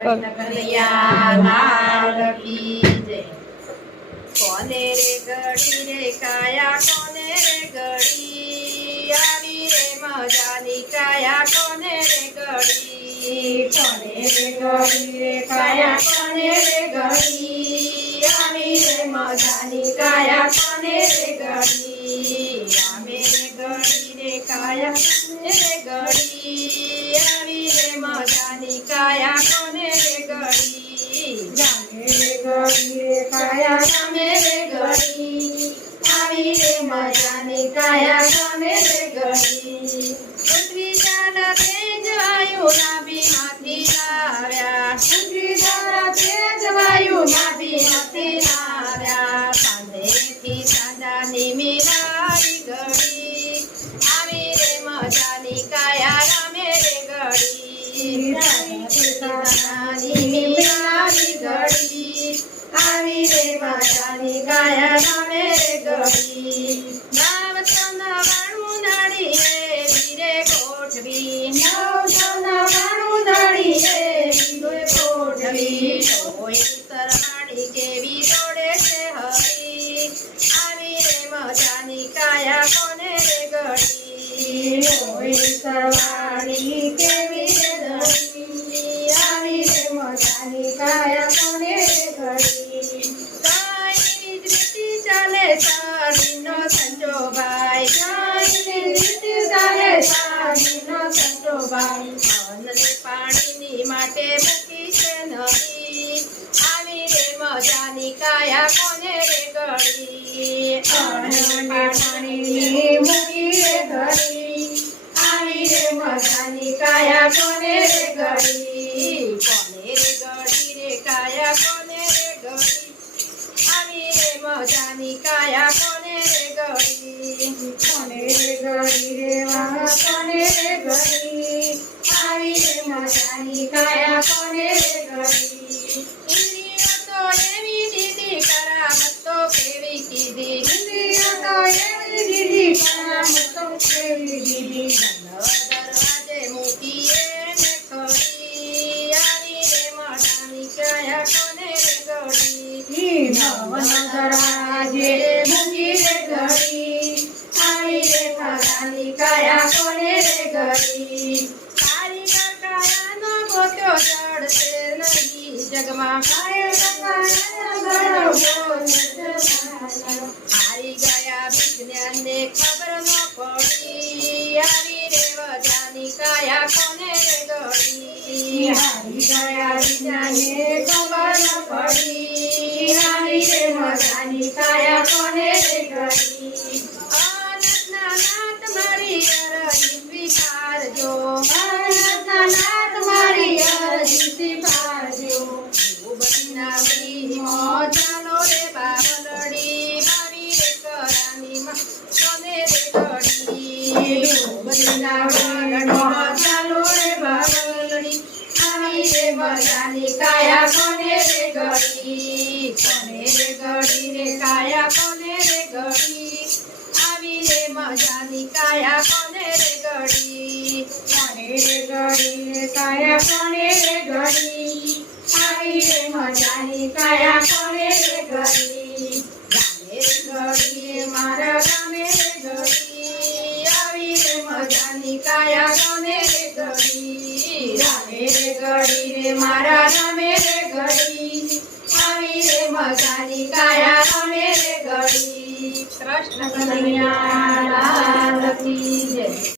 કૃષ્ણ કનૈયા લાલ કી જય. કોને રે ગળી રે કાયા, કોને રે ગળી આવી રે મજાની કાયા, કોને રે ગળી. કોને રે ગળી રે કાયા, કોને રે ગળી આવી રે મજાની કાયા, કોને રે ગળી. આવે રે ગળી રે કાયા, કોને રે ગળી આવી રે મજાની કાયા, કોને રે ગળી. જામે રે ગળી રે કાયા, જામે રે ગળી આવી રે મજાની કાયા, કોને રે ગળી. પૃથ્વી ચાલા તેજ વાયુ નાભીમાંથી લાવ્યા, પૃથ્વી ચાલા તેજ વાયુ નાભીમાંથી લાવ્યા. પાંદેથી સાંજાની મીરારી ગળી આવી રે મજાની કાયા, રામે રે ગળી. સાંજાની મીરારી ગળી આવી રે મજાની કાયા, રામે રે ગળી. નવસો નવાણું નળીએ વીરે ગોઠવી, નવસો નવાણું નળીએ વીરે ગોઠવી. કોઈ સરવાણી કેવી દોડે છે હરી આવી રે મજાની કાયા, કોને રે ગળી. કોઈ સરવાણી કેવી દોડી આવી રે મજાની કાયા, કોને રે ગળી. કઈ રીતિ ચાલે સાડીનો સંજોભાઈ, કઈ રીતિ ચાલે સાડીનો સંજોભાઈ. અન્નને પાણીની માટે મૂકી છે નદી આવી રે મજાની કાયા, કોને રે ગળી. અન્નને પાણીની મૂકી રે ઘડી આવી રે મજાની કાયા, કોને રે ગળી. કોને રે ગળી રે કાયા, કોને રે ગળી આવી રે મજાની કાયા, કોને રે ગળી. કોને રે ગળી રે વાહ, કોને રે ગળી આવી રે મજાની કાયા, કોને રે ગળી. ઇન્દ્રિયો તો એવી દીધી, કરામત તો કેવી કીધી, ઇન્દ્રિયો તો એવી દીધી, કરામત તો કેવી દીધી. દરવાજે મૂકીએ ને ખડી આવી રે મજાની કાયા, કોને રે ગળી. દરવાજે મૂકી રે ઘડી આવી રે મજાની કાયા, કોને રે ગળી. કારીગર કાયાનો ગોત્યો ચડશે નહીં જગમાં, હારી ગયા વિજ્ઞાનને ખબર ન પડી આવી રે મજાની કાયા, કોને રે ગળી. હારી ગયા વિજ્ઞાનને ખબર ન પડી આવી રે મજાની કાયા, કોને રે ગળી. અનંતના નાથ મારી અરજી સ્વીકારજો, અનંતના નાથ મારી અરજી સ્વીકારજો. બધી વીમાં ચાલો રે બાવલડી મારી રે કરાની માં, કોને રે ગળી. બધી વાલડીમાં ચાલો રે બાવલડી આવી રે મજાની કાયા, કોને રે ગળી. કોને રે ગળી રે કાયા, કોને રે ગળી આવી રે મજાની કાયા, કોને રે ગળી. કોને રે ગળી રે કાયા, કોને રે ગળી આવી રે મજાની કાયા, કોને રે ગળી. ગામે રે ગળી રે મારા ગામે રે ગળી આવી રે મજાની કાયા, કોને રે ગળી. ગામે રે ગળી રે મારા ગામે રે ગળી આવી રે મજાની કાયા, કોને રે ગળી. કૃષ્ણ કનૈયા લાલ કી જય.